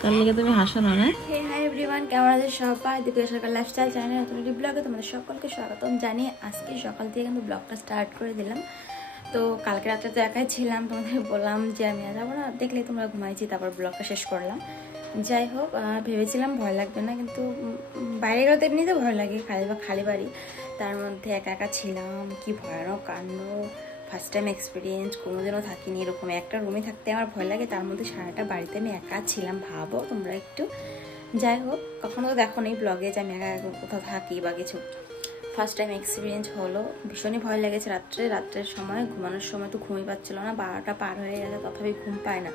তার লিগে তুমি হাসো না? হে হাই এভরিওয়ান, কেমন আছে সবাই? দীপিকা সরকার লাইফস্টাইল চ্যানেলে নতুন একটি ব্লগে তোমাদের সকলকে স্বাগতম জানিয়ে আজকে সকাল থেকে কিন্তু ব্লগটা স্টার্ট করে দিলাম। তো কালকে রাতে তো একাই ছিলাম, তোমাদের বললাম যে আমি আর যাবো না, দেখলেই তোমরা ঘুমাইছি, তারপর ব্লগটা শেষ করলাম। যাই হোক, ভেবেছিলাম ভয় লাগবে না, কিন্তু বাইরে গেলে তো এমনিতে ভয় লাগে, খালি বাড়ি, তার মধ্যে একা একা ছিলাম, কি ভয়ানক কাণ্ড। ফার্স্ট টাইম এক্সপিরিয়েন্স, কোনোদিনও থাকিনি এরকম একটা রুমে থাকতে আমার ভয় লাগে, তার মধ্যে সারাটা বাড়িতে আমি একা ছিলাম, ভাবো তোমরা একটু। যাই হোক, কখনো তো দেখো নেই ব্লগে যে আমি একা একা কোথাও থাকি বা কিছু, ফার্স্ট টাইম এক্সপিরিয়েন্স হলো। ভীষণই ভয় লেগেছে রাত্রের সময়, ঘুমানোর সময় তো ঘুমই পাচ্ছিল না, 12টা পার হয়ে গেছে তথাপি ঘুম পায় না।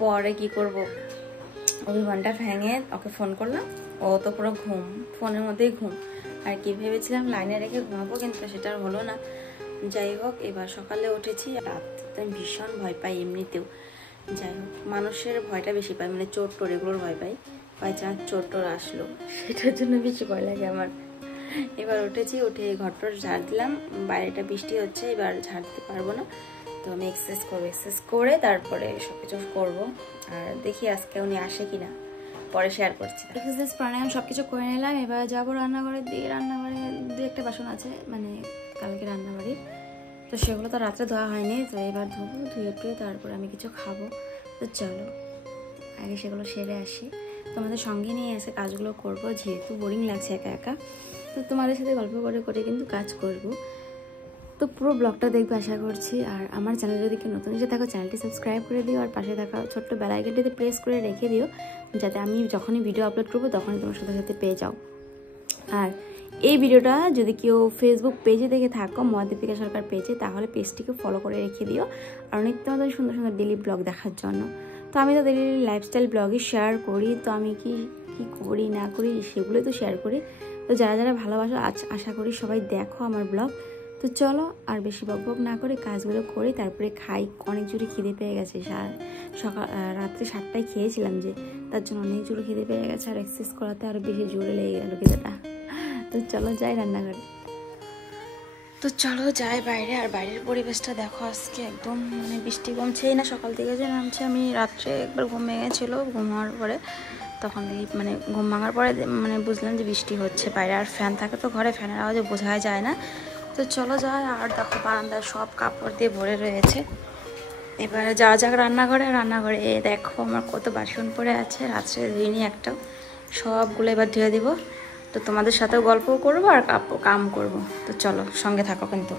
পরে কি করব, অভিমানটা ভেঙে ওকে ফোন করলাম, ও তো পুরো ঘুম, ফোনের মধ্যেই ঘুম। আর কি ভেবেছিলাম লাইনে রেখে ঘুমাবো, কিন্তু সেটা আর হলো না। যাই হোক, এবার সকালে উঠেছি, রাতে আমি ভীষণ ভয় পাই এমনিতেও। যাই হোক, মানুষের ভয়টা বেশি পাই, মানে চোর টোর এগুলোর ভয় পাই, বাই চান্স চোর টোর আসলো সেটার জন্য বেশি ভয় লাগে আমার। এবার উঠেছি, উঠে ঘরটর ঝাড় দিলাম, বাইরেটা বৃষ্টি হচ্ছে, এবার ঝাড় দিতে পারবো না, তো আমি এক্সারসাইজ করবো, এক্সারসাইজ করে তারপরে সব কিছু করবো। আর দেখি আজকে উনি আসে কিনা, পরে শেয়ার করছি। এক্সারসাইজ প্রাণায়াম সব কিছু করে নিলাম, এবার যাবো রান্নাঘরের দিকে। রান্নাঘরে দু একটা বাসন আছে, মানে কালকে রান্নাবাড়ির, তো সেগুলো তো রাত্রে ধোয়া হয়নি, তো এবার ধোবো, ধুয়ে টুয়ে তারপরে আমি কিছু খাবো। তো চলো আগে সেগুলো সেরে আসি, তোমাদের সঙ্গে নিয়ে এসে কাজগুলো করবো, যেহেতু বোরিং লাগছে একা একা, তো তোমাদের সাথে গল্প করে করে কিন্তু কাজ করব। তো পুরো ব্লগটা দেখবে আশা করছি। আর আমার চ্যানেল যদি কেউ নতুন এসে থাকো, চ্যানেলটি সাবস্ক্রাইব করে দিও, আর পাশে থাকা ছোট্ট বেল আইকনটিতে প্রেস করে রেখে দিও, যাতে আমি যখনই ভিডিও আপলোড করবো তখনই তোমার সাথে সাথে পেয়ে যাও। আর এই ভিডিওটা যদি কেউ ফেসবুক পেজে দেখে থাকো, দীপিকা সরকার পেজে, তাহলে পেজটিকে ফলো করে রেখে দিও, আর নিত্য নতুন সুন্দর সুন্দর ডেলি ব্লগ দেখার জন্য। তো আমি তো ডেলি লাইফস্টাইল ব্লগই শেয়ার করি, তো আমি কি করি না করি সেগুলোই তো শেয়ার করি। তো যারা যারা ভালোবাসো আশা করি সবাই দেখো আমার ব্লগ। তো চলো আর বেশি বকবক না করে কাজগুলো করি, তারপরে খাই। অনেক জোরে খিদে পেয়ে গেছে, রাত্রে 7টায় খেয়েছিলাম, যে তার জন্য অনেক জোরে খিদে পেয়ে গেছে, আর এক্সারসাইজ করাতে আরও বেশি জোরে লেগে গেল খিদেটা। তো চলো যাই রান্নাঘরে। তো চলো যাই বাইরে। আর বাইরের পরিবেশটা দেখো, আজকে একদম মানে বৃষ্টি কমছেই না, সকাল থেকে যে নামছে। আমি রাত্রে একবার ঘুম ভেঙেছিল, ঘুমানোর পরে তখন দেখি, মানে ঘুম ভাঙার পরে মানে বুঝলাম যে বৃষ্টি হচ্ছে বাইরে। আর ফ্যান থাকে তো ঘরে, ফ্যানের আওয়াজে বোঝা যায় না। তো চলো যাই। আর দেখো বারান্দায় সব কাপড় দিয়ে ভরে রয়েছে। এবারে যাওয়া যাক রান্নাঘরে। রান্নাঘরে দেখো আমার কত বাসন পড়ে আছে, রাত্রে ধুইনি একটাও, সবগুলো এবার ধুয়ে দিব। তো তোমাদের সাথেও গল্পও করবো আর কাম করব। তো চলো সঙ্গে থাকো কিন্তু।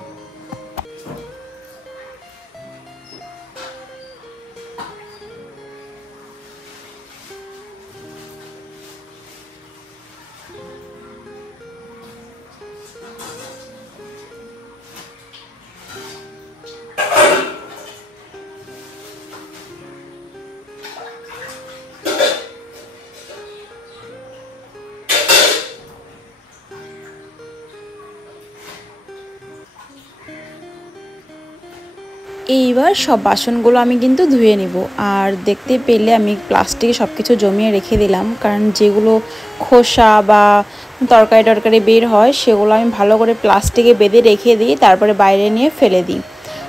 এইবার সব বাসনগুলো আমি কিন্তু ধুয়ে নিব। আর দেখতে পেলে আমি প্লাস্টিকে সব কিছু জমিয়ে রেখে দিলাম, কারণ যেগুলো খোসা বা তরকারি বের হয় সেগুলো আমি ভালো করে প্লাস্টিকে বেঁধে রেখে দিই, তারপরে বাইরে নিয়ে ফেলে দিই।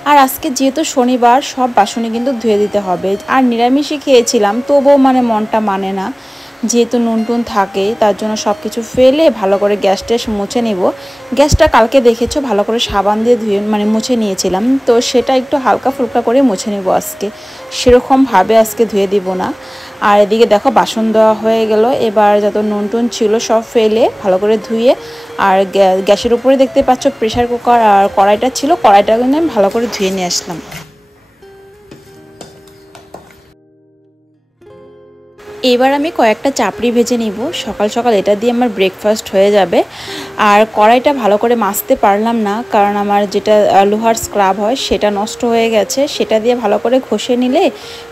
আর আজকে যেহেতু শনিবার, সব বাসনই কিন্তু ধুয়ে দিতে হবে। আর নিরামিষই খেয়েছিলাম, তবুও মানে মনটা মানে না, যেহেতু নুন টুন থাকে, তার জন্য সব কিছু ফেলে ভালো করে গ্যাসটা মুছে নেব। গ্যাসটা কালকে দেখেছো ভালো করে সাবান দিয়ে ধুয়ে মানে মুছে নিয়েছিলাম, তো সেটা একটু হালকা ফুলকা করে মুছে নেব আজকে, সেরকমভাবে আজকে ধুয়ে দিব না। আর এদিকে দেখো বাসন দেওয়া হয়ে গেল, এবার যত নুন টুন ছিল সব ফেলে ভালো করে ধুয়ে, আর গ্যাসের উপরে দেখতে পাচ্ছ প্রেশার কুকার আর কড়াইটা ছিল, কড়াইটা কিন্তু আমি ভালো করে ধুয়ে নিয়ে আসলাম। এবার আমি কয়েকটা চাপড়ি ভেজে নিব, সকাল সকাল এটা দিয়ে আমার ব্রেকফাস্ট হয়ে যাবে। আর কড়াইটা ভালো করে মাজতে পারলাম না, কারণ আমার যেটা লোহার স্ক্রাব হয় সেটা নষ্ট হয়ে গেছে, সেটা দিয়ে ভালো করে ঘষে নিলে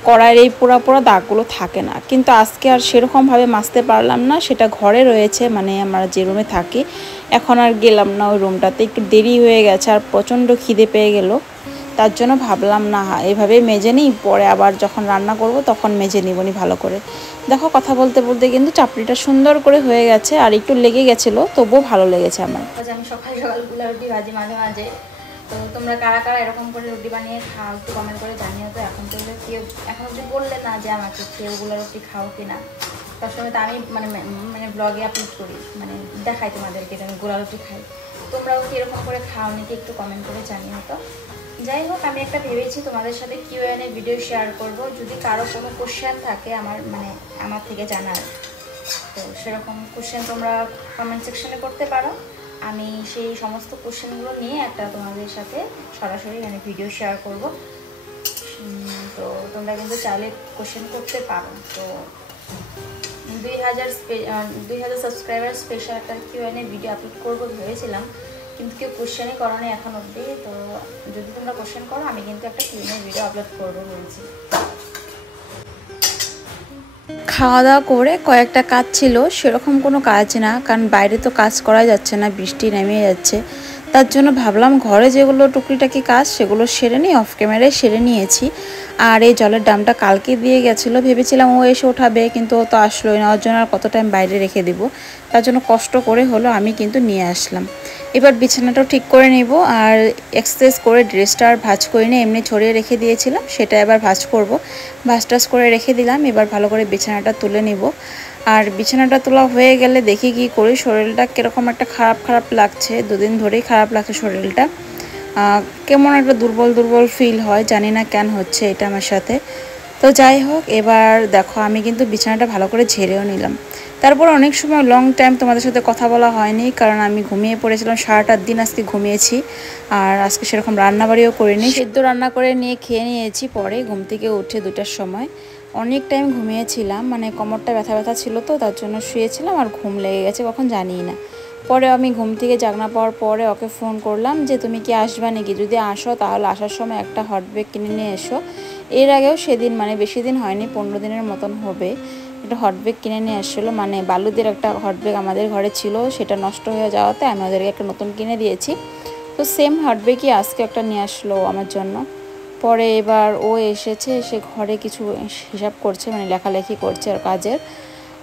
কড়াইয়ের এই পোড়া পোড়া দাগগুলো থাকে না। কিন্তু আজকে আর সেরকমভাবে মাজতে পারলাম না, সেটা ঘরে রয়েছে, মানে আমরা যে রুমে থাকি। এখন আর গেলাম না ওই রুমটাতে, একটু দেরি হয়ে গেছে আর প্রচণ্ড খিদে পেয়ে গেল, তার জন্য ভাবলাম না এভাবে মেজে নিই, পরে আবার যখন রান্না করব তখন মেজে নিবনি ভালো করে। দেখো কথা বলতে বলতে কিন্তু চাপড়িটা সুন্দর করে হয়ে গেছে, আর একটু লেগে গেছিলো, তবুও ভালো লেগেছে আমার। আমি সকাল সকাল গুলা রুটি ভাজি মাঝে মাঝে, তো তোমরা কারা কারা এরকম করে রুটি বানিয়ে খাও একটু কমেন্ট করে জানিও। তো এখন তো কেউ এখন অবধি বললে না যে আমাকে কেউ ওগুলো রুটি খাও কিনা। সবসময় তো আমি মানে ব্লগে আপলোড করি, মানে দেখাই তোমাদেরকে যে আমি গোলা রুটি খাই। তোমরাও কি এরকম করে খাও নাকি একটু কমেন্ট করে জানিও। তো যাই হোক, আমি একটা ভেবেছি তোমাদের সাথে Q&A ভিডিও শেয়ার করব। যদি কারো কোনো কোশ্চেন থাকে আমার থেকে জানার, তো সেরকম কোশ্চেন তোমরা কমেন্ট সেকশনে করতে পারো। আমি সেই সমস্ত কোশ্চেনগুলো নিয়ে একটা তোমাদের সাথে সরাসরি ভিডিও শেয়ার করব। তো তোমরা কিন্তু চাইলে কোশ্চেন করতে পারো। তো 2000 সাবস্ক্রাইবার স্পেশাল একটা Q&A ভিডিও আপলোড করবো ভেবেছিলাম, কিন্তু কেউ কোশ্চেনই করো না এখন অবধি। তো যদি তোমরা কোশ্চেন করো আমি কিন্তু একটা Q&A ভিডিও আপলোড করবো বলছি। খাওয়া দাওয়া করে কয়েকটা কাজ ছিল, সেরকম কোনো কাজ না, কারণ বাইরে তো কাজ করা যাচ্ছে না, বৃষ্টি নেমে যাচ্ছে। তার জন্য ভাবলাম ঘরে যেগুলো টুকরিটাকি কাজ সেগুলো সেরে নিই, অফ ক্যামেরায় সেরে নিয়েছি। আর এই জলের ড্রামটা কালকে দিয়ে গেছিলো, ভেবেছিলাম ও এসে ওঠাবে, কিন্তু ও তো আসলোই না। ওর জন্য আর কত টাইম বাইরে রেখে দিব, তার জন্য কষ্ট করে হলো আমি কিন্তু নিয়ে আসলাম। এবার বিছানাটাও ঠিক করে নিব, আর এক্সারসাইজ করে ড্রেসটা আর ভাঁজ করে নিয়ে এমনি ছড়িয়ে রেখে দিয়েছিলাম, সেটা এবার ভাঁজ করব। ভাঁজ টাজ করে রেখে দিলাম, এবার ভালো করে বিছানাটা তুলে নিব। আর বিছানাটা তোলা হয়ে গেলে দেখি কি করি, শরীরটা কীরকম একটা খারাপ লাগছে, দুদিন ধরেই খারাপ লাগছে শরীরটা। কেমন একটা দুর্বল ফিল হয়, জানি না কেন হচ্ছে এটা আমার সাথে। তো যাই হোক, এবার দেখো আমি কিন্তু বিছানাটা ভালো করে ঝেড়েও নিলাম। তারপর অনেক সময় লং টাইম তোমাদের সাথে কথা বলা হয়নি, কারণ আমি ঘুমিয়ে পড়েছিলাম। সারাটা দিন আজকে ঘুমিয়েছি, আর আজকে সেরকম রান্নাবাড়িও করিনি, সেদ্ধ রান্না করে নিয়ে খেয়ে নিয়েছি। পরে ঘুম থেকে উঠে 2টার সময় অনেক টাইম ঘুমিয়েছিলাম, মানে কোমরটা ব্যথা ছিল, তো তার জন্য শুয়েছিলাম আর ঘুম লেগে গেছে কখন জানি না। পরে আমি ঘুম থেকে জাগনা পাওয়ার পরে ওকে ফোন করলাম যে তুমি কি আসবা নাকি, যদি আসো তাহলে আসার সময় একটা হট ব্যাগ কিনে নিয়ে এসো। এর আগেও সেদিন, মানে বেশি দিন হয়নি, 15 দিনের মতন হবে, একটা হট ব্যাগ কিনে নিয়ে এসেছিলো। মানে বালুদের একটা হট ব্যাগ আমাদের ঘরে ছিল, সেটা নষ্ট হয়ে যাওয়াতে আমি ওদেরকে একটা নতুন কিনে দিয়েছি। তো সেম হট ব্যাগই আজকে একটা নিয়ে আসলো আমার জন্য। পরে এবার ও এসেছে, এসে ঘরে কিছু হিসাব করছে, মানে লেখালেখি করছে আর কাজের।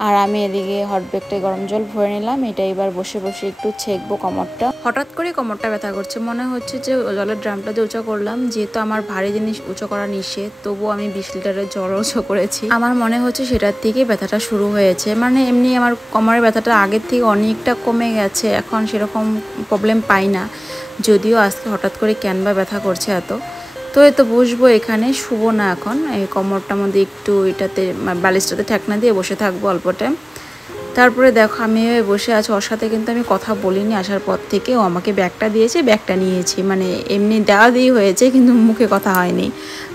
আর আমি এদিকে হট ব্যাগটায় গরম জল ভরে নিলাম। এটা এবার বসে একটু ছেঁকবো কোমরটা। হঠাৎ করে কোমরটা ব্যথা করছে, মনে হচ্ছে যে জলের ড্রামটা যে উঁচু করলাম, যেহেতু আমার ভারী জিনিস উঁচু করা নিষেধ, তবুও আমি 20 লিটারের জল উঁচু করেছি। আমার মনে হচ্ছে সেটার থেকে ব্যথাটা শুরু হয়েছে। মানে এমনি আমার কোমরের ব্যথাটা আগের থেকে অনেকটা কমে গেছে, এখন সেরকম প্রবলেম পাই না। যদিও আজকে হঠাৎ করে কেন বা ব্যথা করছে এত। তো এই তো বসবো এখানে, শুবো না এখন। এই কোমরটার মধ্যে একটু এটাতে বালিশটাতে ঠেকনা দিয়ে বসে থাকবো অল্প টাইম। তারপরে দেখো আমি বসে আছি, ওর সাথে কিন্তু আমি কথা বলিনি আসার পর থেকে। ও আমাকে ব্যাগটা দিয়েছে, ব্যাগটা নিয়েছি, মানে এমনি দেওয়া দিয়ে হয়েছে, কিন্তু মুখে কথা হয়নি।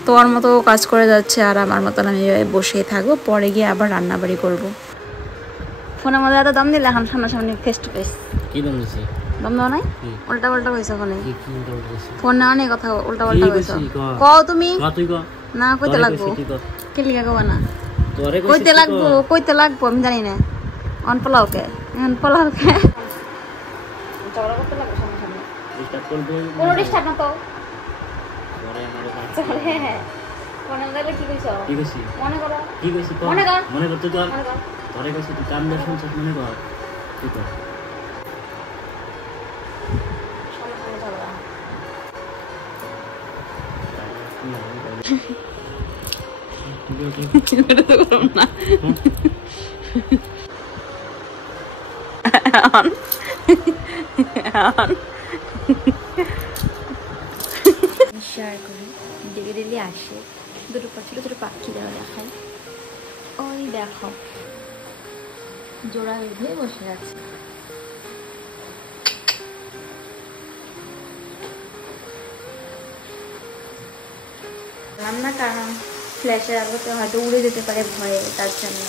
তো ওর মতো কাজ করে যাচ্ছে, আর আমার মতন আমি বসেই থাকবো। পরে গিয়ে আবার রান্নাবাড়ি করবো। ফোনের মধ্যে এত দাম দিলে এখন সামনাসামনি ফেস টু ফেস কি দাম দিছি? দাম দাও নাই, উল্টা পাল্টা কইছো ফোনে। ফোন না অনেক কথা উল্টা পাল্টা কইছো। কও তুমি, না কইতে লাগবো, কি লিখা কবা না, কইতে লাগবো আমি জানি না। অন পোলাওকে ঝগড়া করতে লাগবে সামনাসামনি, কোনো ডিস্টার্ব না তো। হ্যাঁ ফোনে লাগলে কি কইছো, মনে করো কি কইছি, মনে করতে তো তোরে কইছি তুই কাম দর্শন সব মনে কর, কি কর শেয়ার করি, ডেলি আসে দুটো ছোটো পাখি দেওয়া দেখায়। ওই দেখো জোড়া বেঁধে বসে আছে। না কারণ ফ্ল্যাশের আলোতে হয়তো উড়ে যেতে পারে ভয়ে, তার জন্য।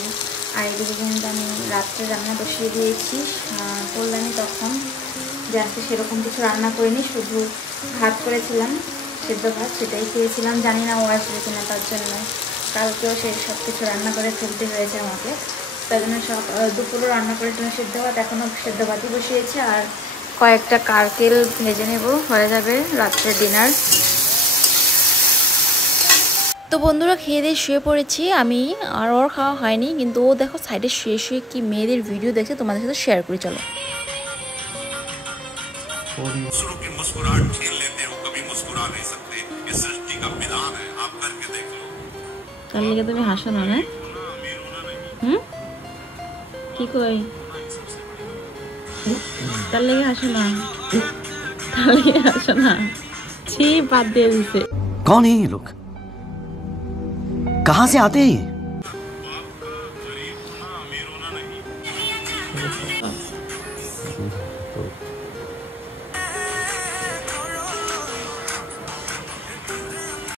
আর এদিকে কিন্তু আমি রাত্রে রান্না বসিয়ে দিয়েছি, করলামই তখন যে আজকে সেরকম কিছু রান্না করিনি, শুধু ভাত করেছিলাম, সেদ্ধ ভাত, সেটাই খেয়েছিলাম। জানি না ও আসবে কিনা, তার জন্য কালকেও সেই সব কিছু রান্না করে ফেলতে হয়েছে আমাকে, তার জন্য দুপুরও রান্না করেছিলাম সেদ্ধ ভাত, এখনও সেদ্ধ ভাতই বসিয়েছি। আর কয়েকটা কারকেল ভেজে নেব, হয়ে যাবে রাত্রের ডিনার। তো বন্ধুরা খেয়ে দিয়ে শুয়ে পড়েছি আমি, আর ওর খাওয়া হয়নি, কিন্তু ও দেখো সাইডে শুয়ে কি মেয়েদের ভিডিও দেখে তোমাদের সাথে শেয়ার করি, চলো। कभी मुस्कुरा नहीं सकते, ये सृष्टि का विधान है, आप करके देख लो। তার লিগে তুমি হাসো না না? কি কই? তার লিগে হাসো না, তার লিগে হাসো না। ছি, বাদ দিয়ে দিছে। कौन है ये लोग? कहाँ से आते हैं ये?